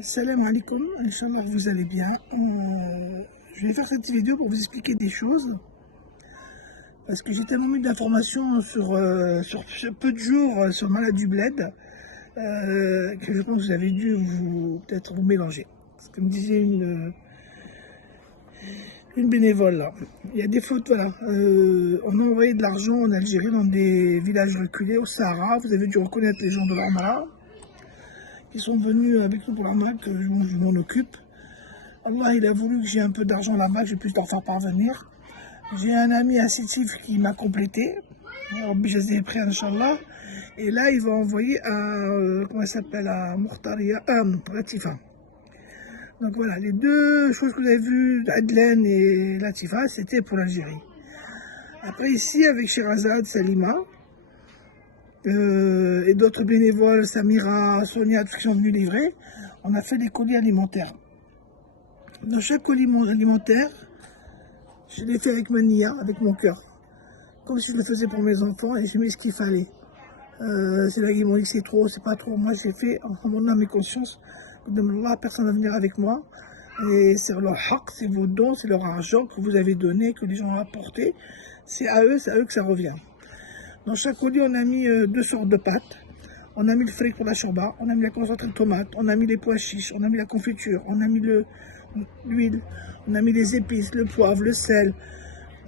Salam alaikum, Inch'Allah vous allez bien. Je vais faire cette vidéo pour vous expliquer des choses parce que j'ai tellement mis d'informations sur peu de jours sur le malade du bled que je pense que vous avez dû peut-être vous mélanger. Ce que me disait une bénévole là. Il y a des fautes, voilà. On a envoyé de l'argent en Algérie dans des villages reculés au Sahara. Vous avez dû reconnaître les gens de l'Armala qui sont venus avec nous pour l'Armala, que je m'en occupe. Allah, il a voulu que j'ai un peu d'argent là-bas, que je puisse leur faire parvenir. J'ai un ami assistif qui m'a complété. Je les ai pris, Inch'Allah. Et là, il va envoyer à, comment elle s'appelle, à Mourtaria, Latifa. Donc voilà, les deux choses que vous avez vues, Adlen et Latifa, c'était pour l'Algérie. Après, ici, avec Sherazade, Salima, et d'autres bénévoles, Samira, Sonia, tous qui sont venus livrer, on a fait des colis alimentaires. Dans chaque colis alimentaire, je l'ai fait avec ma nia, avec mon cœur. Comme si je le faisais pour mes enfants et j'ai mis ce qu'il fallait. C'est là qu'ils m'ont dit que c'est trop, c'est pas trop. Moi, j'ai fait en mon âme et conscience. Allah, personne ne va venir avec moi. Et c'est leur haq, c'est vos dons, c'est leur argent que vous avez donné, que les gens ont apporté. C'est à eux que ça revient. Dans chaque colis, on a mis 2 sortes de pâtes. On a mis le fric pour la shorba, on a mis la concentrée de tomate, on a mis les pois chiches, on a mis la confiture, on a mis l'huile, on a mis les épices, le poivre, le sel,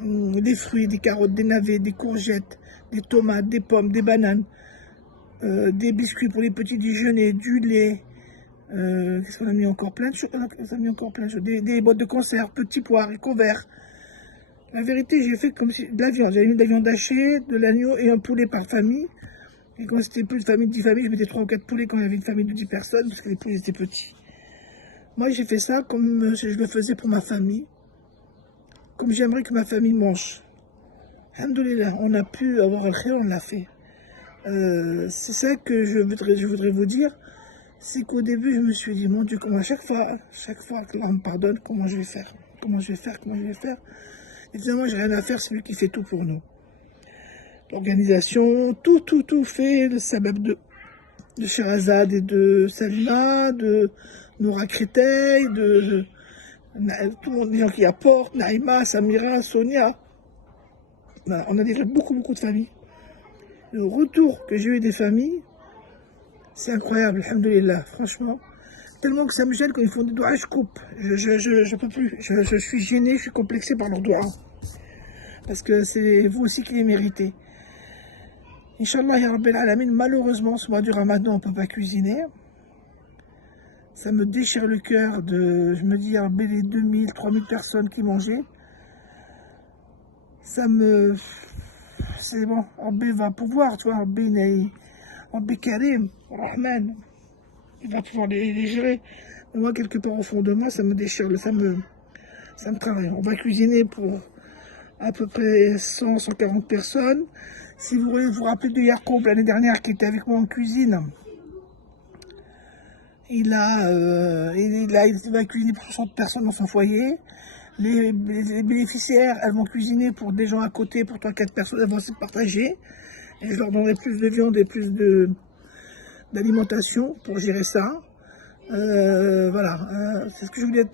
des fruits, des carottes, des navets, des courgettes, des tomates, des pommes, des bananes, des biscuits pour les petits déjeuners, du lait. Qu'est-ce qu'on a mis encore? Plein de choses. On a mis encore plein de choses. Des boîtes de conserve, petits pois, haricots verts. La vérité, j'ai fait comme si de la viande. J'avais mis de la viande hachée, de l'agneau et un poulet par famille. Et quand c'était plus de famille de 10 familles, je mettais 3 ou 4 poulets quand il y avait une famille de 10 personnes, parce que les poulets étaient petits. Moi, j'ai fait ça comme je le faisais pour ma famille, comme j'aimerais que ma famille mange. Alhamdoulilah, on a pu avoir le khayr, on l'a fait. C'est ça que je voudrais vous dire, c'est qu'au début, je me suis dit, mon Dieu, comment chaque fois que l'on me pardonne, comment je vais faire? Et finalement, j'ai rien à faire, c'est lui qui fait tout pour nous. L'organisation, tout fait, le sabab de Sherazade et de Salima, de Noura Créteil, tout le monde, les gens qui apportent, Naïma, Samira, Sonia. Voilà, on a déjà beaucoup de familles. Le retour que j'ai eu des familles, c'est incroyable, alhamdoulilah, franchement. Tellement que ça me gêne quand ils font des doigts, je coupe. Je peux plus. Je suis gêné, je suis complexé par leurs doigts. Parce que c'est vous aussi qui les méritez. Inch'Allah, ya Rabbil Alamin, malheureusement, ce mois du Ramadan, on ne peut pas cuisiner. Ça me déchire le cœur je me dis, ya Rabbi, les 2000, 3000 personnes qui mangeaient. C'est bon, Rabbi va pouvoir, tu vois, Rabbi Karim, Rahman, il va pouvoir les gérer. Mais moi, quelque part au fond de moi, ça me déchire, ça me travaille. On va cuisiner pour à peu près 100, 140 personnes. Si vous voulez vous rappeler de Yacoub l'année dernière qui était avec moi en cuisine, il va cuisiner pour 60 personnes dans son foyer. Les bénéficiaires, elles vont cuisiner pour des gens à côté, pour 3-4 personnes, elles vont se partager. Et je leur donnerai plus de viande et plus d'alimentation pour gérer ça. Voilà, c'est ce que je voulais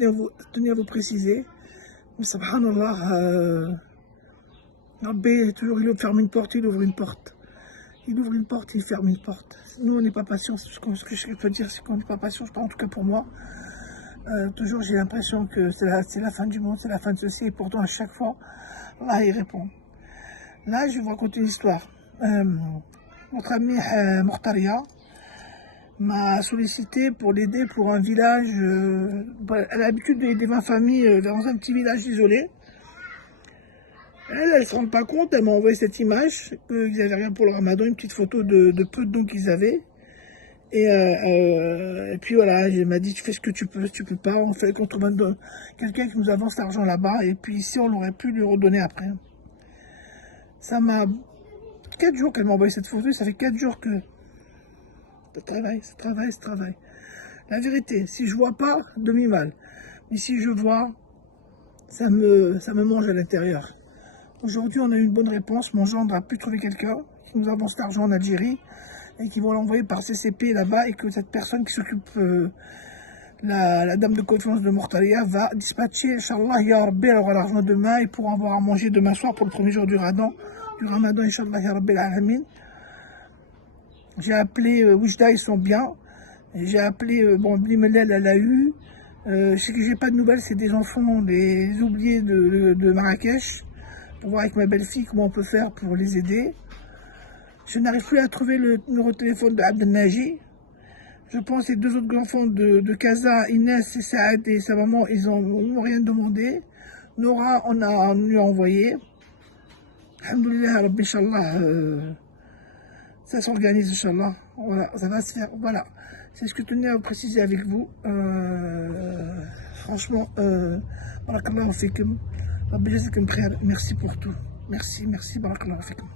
tenir à vous préciser. Mais subhanallah, Rabbi, toujours il ferme une porte, il ouvre une porte. Il ouvre une porte, il ferme une porte. Nous, on n'est pas patient. Ce que je peux dire, c'est qu'on n'est pas patient, en tout cas pour moi. Toujours, j'ai l'impression que c'est la fin du monde, c'est la fin de ceci. Et pourtant, à chaque fois, là, il répond. Là, je vais vous raconter une histoire. Notre amie Mourtaria m'a sollicité pour l'aider pour un village. Elle a l'habitude d'aider 20 familles dans un petit village isolé. Elle ne se rend pas compte, elle m'a envoyé cette image, qu'ils n'avaient rien pour le ramadan, une petite photo de peu de dons qu'ils avaient. Et puis voilà, elle m'a dit, tu fais ce que tu peux, si tu peux pas, on fait qu'on trouve quelqu'un qui nous avance l'argent là-bas, et puis ici on aurait pu lui redonner après. Ça m'a... 4 jours qu'elle m'a envoyé cette photo, ça fait 4 jours que... Ça travaille. La vérité, si je vois pas, demi-mal. Mais si je vois, ça me mange à l'intérieur. Aujourd'hui, on a eu une bonne réponse. Mon gendre a pu trouver quelqu'un qui nous avance l'argent en Algérie et qui vont l'envoyer par CCP là-bas et que cette personne qui s'occupe la dame de confiance de Mortalia va dispatcher, Inch'Allah, Ya Rabbi, elle aura l'argent demain, ils pourront avoir à manger demain soir pour le premier jour du Ramadan, Inch'Allah, Ya Rabbi al-Alamin. J'ai appelé Oujda, ils sont bien. J'ai appelé, bon, Blimelel, elle a eu. Ce que j'ai pas de nouvelles, c'est des enfants, les oubliés de Marrakech, pour voir avec ma belle-fille comment on peut faire pour les aider. Je n'arrive plus à trouver le numéro de téléphone de Abdel Naji. Je pense que les deux autres enfants de Kaza, Inès et Saad et sa maman, ils n'ont rien demandé. Nora, on lui a envoyé. Alhamdoulilah, Rabbi, Inch'Allah, ça s'organise, Inch'Allah. Voilà, ça va se faire. Voilà. C'est ce que je tenais à préciser avec vous. Franchement, barakallahu fikum. Rabbi jazakum khair. Merci pour tout. Merci, barakallahu fikum.